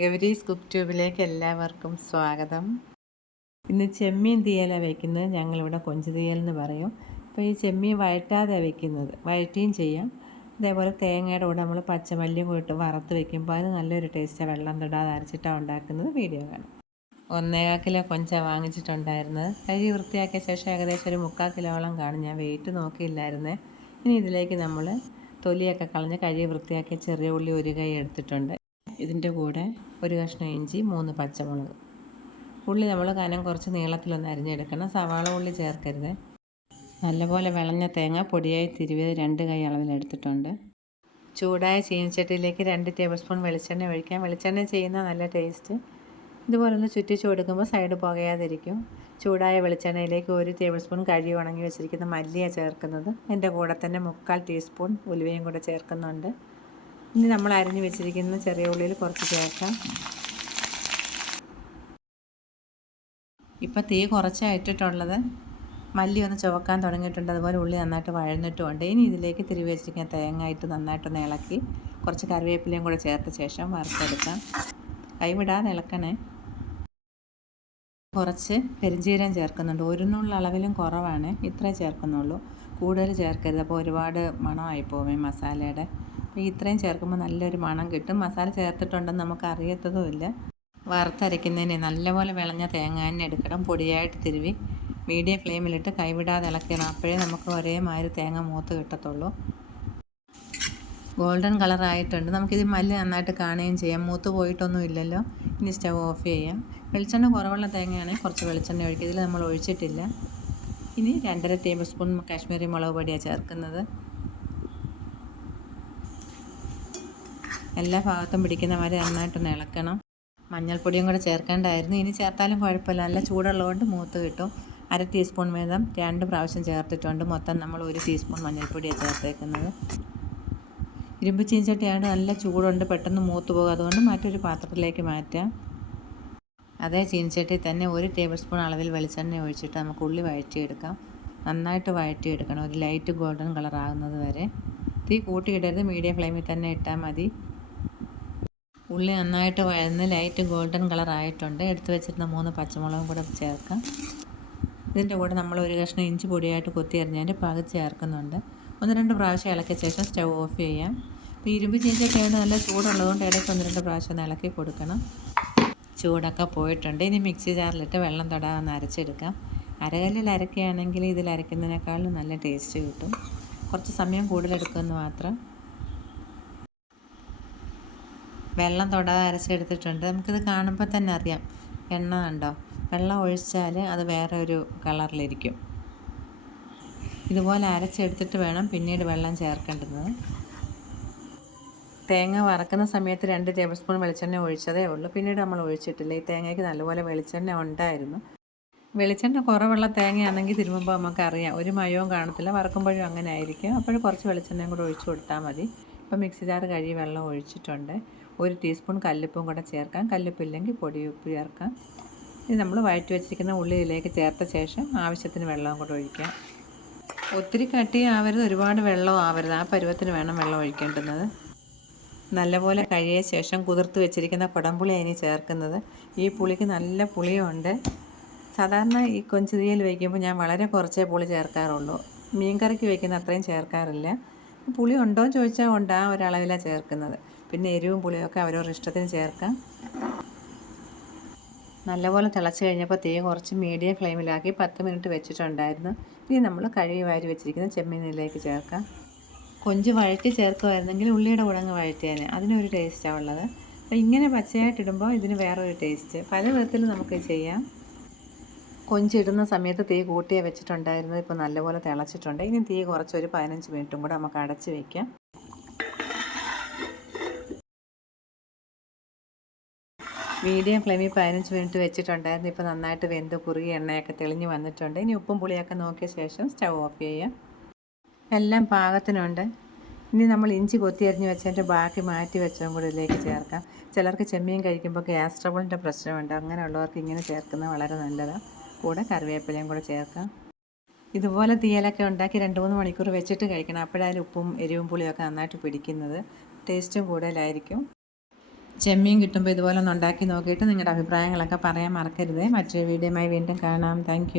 Gowri's cook ട്യൂബിലേക്ക് എല്ലാവർക്കും സ്വാഗതം. ഇന്ന് ചെമ്മീൻ തീയലാണ് വയ്ക്കുന്നത്. ഞങ്ങളിവിടെ കൊഞ്ച് തീയൽ എന്ന് പറയും. അപ്പോൾ ഈ ചെമ്മീൻ വഴറ്റാതെ വയ്ക്കുന്നത്, വഴറ്റിയും ചെയ്യാം. അതേപോലെ തേങ്ങയുടെ കൂടെ നമ്മൾ പച്ചമല്ലി പോയിട്ട് വറുത്ത് വയ്ക്കുമ്പോൾ അത് നല്ലൊരു ടേസ്റ്റാണ്. വെള്ളം തൊടാതെ അരച്ചിട്ടാണ് ഉണ്ടാക്കുന്നത്. വീഡിയോ കാണാം. 1.25 കിലോ കൊഞ്ചാണ് വാങ്ങിച്ചിട്ടുണ്ടായിരുന്നത്. കഴുകി വൃത്തിയാക്കിയ ശേഷം ഏകദേശം ഒരു 3/4 കിലോളം കാണും. ഞാൻ വെയിറ്റ് നോക്കിയില്ലായിരുന്നേ. ഇനി ഇതിലേക്ക് നമ്മൾ തൊലിയൊക്കെ കളഞ്ഞ് കഴുകി വൃത്തിയാക്കിയ ചെറിയ ഉള്ളി ഒരു കൈ എടുത്തിട്ടുണ്ട്. ഇതിൻ്റെ കൂടെ ഒരു കഷ്ണം ഇഞ്ചി, 3 പച്ചമുളക്. ഉള്ളി നമ്മൾ കനം കുറച്ച് നീളത്തിലൊന്ന് അരിഞ്ഞെടുക്കണം. സവാള ഉള്ളി ചേർക്കരുത്. നല്ലപോലെ വിളഞ്ഞ തേങ്ങ പൊടിയായി തിരുവിയത് 2 കൈ അളവിലെടുത്തിട്ടുണ്ട്. ചൂടായ ചീനിച്ചട്ടിയിലേക്ക് 2 ടേബിൾ സ്പൂൺ വെളിച്ചെണ്ണ ഒഴിക്കാം. വെളിച്ചെണ്ണ ചെയ്യുന്ന നല്ല ടേസ്റ്റ്. ഇതുപോലെ ഒന്ന് ചുറ്റിച്ച് കൊടുക്കുമ്പോൾ സൈഡ് പുകയാതിരിക്കും. ചൂടായ വെളിച്ചെണ്ണയിലേക്ക് 1 ടേബിൾ സ്പൂൺ കഴുകി ഉണങ്ങി വെച്ചിരിക്കുന്ന മല്ലിയാണ് ചേർക്കുന്നത്. അതിൻ്റെ കൂടെ തന്നെ 3/4 ടീസ്പൂൺ ഉലുവയും കൂടെ ചേർക്കുന്നുണ്ട്. ഇനി നമ്മൾ അരിഞ്ഞ് വെച്ചിരിക്കുന്ന ചെറിയ ഉള്ളിയിൽ കുറച്ച് ചേർക്കാം. ഇപ്പോൾ തീ കുറച്ചായിട്ടിട്ടുള്ളത്. മല്ലി ഒന്ന് ചുവക്കാൻ തുടങ്ങിയിട്ടുണ്ട്. അതുപോലെ ഉള്ളി നന്നായിട്ട് വഴന്നിട്ടുമുണ്ട്. ഇനി ഇതിലേക്ക് തിരുവി വെച്ചിരിക്കുന്ന തേങ്ങ ഇട്ട് നന്നായിട്ടൊന്ന് ഇളക്കി കുറച്ച് കറിവേപ്പിലയും കൂടെ ചേർത്ത ശേഷം വറുത്തെടുക്കാം. കൈവിടാതെ ഇളക്കണേ. കുറച്ച് പെരുംജീരകം ചേർക്കുന്നുണ്ട്. 1 നുള്ള അളവിലും കുറവാണ്. ഇത്രേ ചേർക്കുന്നുള്ളൂ. കൂടുതൽ ചേർക്കരുത്. അപ്പോൾ ഒരുപാട് മണമായി പോവേ മസാലയുടെ. അപ്പോൾ ഇത്രയും ചേർക്കുമ്പോൾ നല്ലൊരു മണം കിട്ടും. മസാല ചേർത്തിട്ടുണ്ടെന്ന് നമുക്ക് അറിയത്തതുമില്ല. വറുത്തരയ്ക്കുന്നതിന് നല്ലപോലെ വിളഞ്ഞ തേങ്ങ തന്നെ എടുക്കണം. പൊടിയായിട്ട് തിരുവി മീഡിയം ഫ്ലെയിമിലിട്ട് കൈവിടാതെ ഇളക്കണം. അപ്പോഴേ നമുക്ക് ഒരേമാതിരി തേങ്ങ മൂത്ത് കിട്ടത്തുള്ളൂ. ഗോൾഡൻ കളറായിട്ടുണ്ട്. നമുക്കിത് മല്ലി നന്നായിട്ട് കാണുകയും ചെയ്യാം. മൂത്ത് പോയിട്ടൊന്നും ഇല്ലല്ലോ. ഇനി സ്റ്റവ് ഓഫ് ചെയ്യാം. വെളിച്ചെണ്ണ കുറവുള്ള തേങ്ങയാണെങ്കിൽ കുറച്ച് വെളിച്ചെണ്ണ ഒഴിക്കുക. ഇതിൽ നമ്മൾ ഒഴിച്ചിട്ടില്ല. ഇനി 2.5 ടേബിൾ സ്പൂൺ കാശ്മീരി മുളക് പൊടിയാണ് ചേർക്കുന്നത്. എല്ലാ ഭാഗത്തും പിടിക്കുന്ന മാതിരി നന്നായിട്ടൊന്ന് ഇളക്കണം. മഞ്ഞൾപ്പൊടിയും കൂടെ ചേർക്കേണ്ടായിരുന്നു. ഇനി ചേർത്താലും കുഴപ്പമില്ല. നല്ല ചൂടുള്ളതുകൊണ്ട് മൂത്ത് കിട്ടും. 1/2 ടീസ്പൂൺ വീതം 2 പ്രാവശ്യം ചേർത്തിട്ടുണ്ട്. മൊത്തം നമ്മൾ 1 ടീസ്പൂൺ മഞ്ഞൾപ്പൊടിയാണ് ചേർത്തേക്കുന്നത്. ഇരുമ്പ് ചീനിച്ചട്ടിയാണ്, നല്ല ചൂടുണ്ട്, പെട്ടെന്ന് മൂത്ത് പോകും. അതുകൊണ്ട് മറ്റൊരു പാത്രത്തിലേക്ക് മാറ്റാം. അതേ ചീനിച്ചട്ടി തന്നെ 1 ടേബിൾ സ്പൂൺ അളവിൽ വെളിച്ചെണ്ണ ഒഴിച്ചിട്ട് നമുക്ക് ഉള്ളി വഴറ്റിയെടുക്കാം. നന്നായിട്ട് വഴറ്റിയെടുക്കണം. ഒരു ലൈറ്റ് ഗോൾഡൻ കളർ ആകുന്നത് വരെ. തീ കൂട്ടിയിടരുത്. മീഡിയം ഫ്ലെയിമിൽ തന്നെ ഇട്ടാൽ മതി. ഉള്ളി നന്നായിട്ട് വഴന്ന് ലൈറ്റ് ഗോൾഡൻ കളർ ആയിട്ടുണ്ട്. എടുത്ത് വെച്ചിരുന്ന 3 പച്ചമുളകും കൂടെ ചേർക്കാം. ഇതിൻ്റെ കൂടെ നമ്മൾ ഒരു കഷ്ണം ഇഞ്ചി പൊടിയായിട്ട് കൊത്തി അരിഞ്ഞതിൻ്റെ പകുതി ചേർക്കുന്നുണ്ട്. 1-2 പ്രാവശ്യം ഇളക്കിയ ശേഷം സ്റ്റവ് ഓഫ് ചെയ്യാം. ഇപ്പോൾ ഇരുമ്പ് ചീനിച്ചട്ടിയാണ്, നല്ല ചൂടുള്ളതുകൊണ്ട് ഇടയ്ക്ക് 1-2 പ്രാവശ്യം ഒന്ന് ഇളക്കി കൊടുക്കണം. ചൂടൊക്കെ പോയിട്ടുണ്ട്. ഇനി മിക്സി ജാറിലിട്ട് വെള്ളം തൊടാതെ അരച്ചെടുക്കാം. അരകല്ലിൽ അരക്കുകയാണെങ്കിൽ ഇതിൽ അരയ്ക്കുന്നതിനേക്കാളും നല്ല ടേസ്റ്റ് കിട്ടും. കുറച്ച് സമയം കൂടുതലെടുക്കുമെന്ന് മാത്രം. വെള്ളം തൊടാതെ അരച്ചെടുത്തിട്ടുണ്ട്. നമുക്കിത് കാണുമ്പോൾ തന്നെ അറിയാം. എണ്ണ കണ്ടോ? വെള്ളം ഒഴിച്ചാൽ അത് വേറെ ഒരു കളറിലിരിക്കും. ഇതുപോലെ അരച്ചെടുത്തിട്ട് വേണം പിന്നീട് വെള്ളം ചേർക്കേണ്ടത്. തേങ്ങ വറക്കുന്ന സമയത്ത് 2 ടേബിൾ സ്പൂൺ വെളിച്ചെണ്ണ ഒഴിച്ചതേ ഉള്ളൂ. പിന്നീട് നമ്മൾ ഒഴിച്ചിട്ടില്ല. ഈ തേങ്ങയ്ക്ക് നല്ലപോലെ വെളിച്ചെണ്ണ ഉണ്ടായിരുന്നു. വെളിച്ചെണ്ണ കുറവുള്ള തേങ്ങയാണെങ്കിൽ തിരുമുമ്പോൾ നമുക്കറിയാം ഒരു മയവും കാണത്തില്ല. വറക്കുമ്പോഴും അങ്ങനെ ആയിരിക്കും. അപ്പോൾ കുറച്ച് വെളിച്ചെണ്ണയും കൂടെ ഒഴിച്ച് കൊടുത്താൽ മതി. ഇപ്പോൾ മിക്സി ജാർ കഴുകി വെള്ളം ഒഴിച്ചിട്ടുണ്ട്. 1 ടീസ്പൂൺ കല്ലുപ്പും കൂടെ ചേർക്കാം. കല്ലുപ്പില്ലെങ്കിൽ പൊടിയുപ്പ് ചേർക്കാം. ഇത് നമ്മൾ വഴറ്റി വെച്ചിരിക്കുന്ന ഉള്ളി ഇതിലേക്ക് ചേർത്ത ശേഷം ആവശ്യത്തിന് വെള്ളവും കൂടെ ഒഴിക്കാം. ഒത്തിരി കട്ടിയാവരുത്, ഒരുപാട് വെള്ളം ആവരുത്. ആ പരുവത്തിന് വേണം വെള്ളം ഒഴിക്കേണ്ടുന്നത്. നല്ലപോലെ കഴുകിയ ശേഷം കുതിർത്ത് വെച്ചിരിക്കുന്ന കുടംപുളി അതിന് ചേർക്കുന്നത്. ഈ പുളിക്ക് നല്ല പുളിയുണ്ട്. സാധാരണ ഈ കൊഞ്ച് തീയൽ വയ്ക്കുമ്പോൾ ഞാൻ വളരെ കുറച്ചേ പുളി ചേർക്കാറുള്ളൂ. മീൻകറിക്ക് വയ്ക്കുന്ന അത്രയും ചേർക്കാറില്ല. പുളി ഉണ്ടോ എന്ന് ചോദിച്ചാൽ ഉണ്ട്. ആ ഒരളവിലാണ് ചേർക്കുന്നത്. പിന്നെ എരിവും പുളിയൊക്കെ അവരവരുടെ ഇഷ്ടത്തിന് ചേർക്കാം. നല്ലപോലെ തിളച്ച് കഴിഞ്ഞപ്പോൾ തീ കുറച്ച് മീഡിയം ഫ്ലെയിമിലാക്കി 10 മിനിറ്റ് വെച്ചിട്ടുണ്ടായിരുന്നു. ഇനി നമ്മൾ കഴുകി വാരി വെച്ചിരിക്കുന്ന ചെമ്മീനിലേക്ക് ചേർക്കാം. കൊഞ്ച് വഴറ്റി ചേർക്കുമായിരുന്നെങ്കിൽ ഉള്ളിയുടെ കൂടെ അങ്ങ് വഴറ്റിയാൽ അതിനൊരു ടേസ്റ്റാണ് ഉള്ളത്. അപ്പോൾ ഇങ്ങനെ പച്ചയായിട്ടിടുമ്പോൾ ഇതിന് വേറൊരു ടേസ്റ്റ്. പല വിധത്തിൽ നമുക്ക് ചെയ്യാം. കൊഞ്ചിടുന്ന സമയത്ത് തീ കൂട്ടിയേ വെച്ചിട്ടുണ്ടായിരുന്നത്. ഇപ്പോൾ നല്ലപോലെ തിളച്ചിട്ടുണ്ട്. ഇനി തീ കുറച്ച് ഒരു 15 മിനിറ്റും കൂടെ നമുക്ക് അടച്ച് വയ്ക്കാം. മീഡിയം ഫ്ലെയിമിൽ 15 മിനിറ്റ് വെച്ചിട്ടുണ്ടായിരുന്നു. ഇപ്പോൾ നന്നായിട്ട് വെന്ത് കുറുകി എണ്ണയൊക്കെ തെളിഞ്ഞ് വന്നിട്ടുണ്ട്. ഇനി ഉപ്പും പുളിയൊക്കെ നോക്കിയ ശേഷം സ്റ്റവ് ഓഫ് ചെയ്യാം. എല്ലാം പാകത്തിനുണ്ട്. ഇനി നമ്മൾ ഇഞ്ചി കൊത്തി അരിഞ്ഞ് വെച്ചതിൻ്റെ ബാക്കി മാറ്റി വെച്ചതും കൂടി ഇതിലേക്ക് ചേർക്കാം. ചിലർക്ക് ചെമ്മീൻ കഴിക്കുമ്പോൾ ഗ്യാസ് ട്രബിളിൻ്റെ പ്രശ്നമുണ്ട്. അങ്ങനെയുള്ളവർക്ക് ഇങ്ങനെ ചേർക്കുന്നത് വളരെ നല്ലതാണ്. കൂടെ കറിവേപ്പിലയും കൂടെ ചേർക്കാം. ഇതുപോലെ തീയലൊക്കെ ഉണ്ടാക്കി 2-3 മണിക്കൂർ വെച്ചിട്ട് കഴിക്കണം. അപ്പോഴായാലും ഉപ്പും എരിവും പുളിയൊക്കെ നന്നായിട്ട് പിടിക്കുന്നത്. ടേസ്റ്റും കൂടുതലായിരിക്കും. ചെമ്മീൻ കിട്ടുമ്പോൾ ഇതുപോലെ ഒന്ന് ഉണ്ടാക്കി നോക്കിയിട്ട് നിങ്ങളുടെ അഭിപ്രായങ്ങളൊക്കെ പറയാൻ മറക്കരുത്. മറ്റൊരു വീഡിയോയുമായി വീണ്ടും കാണാം. താങ്ക്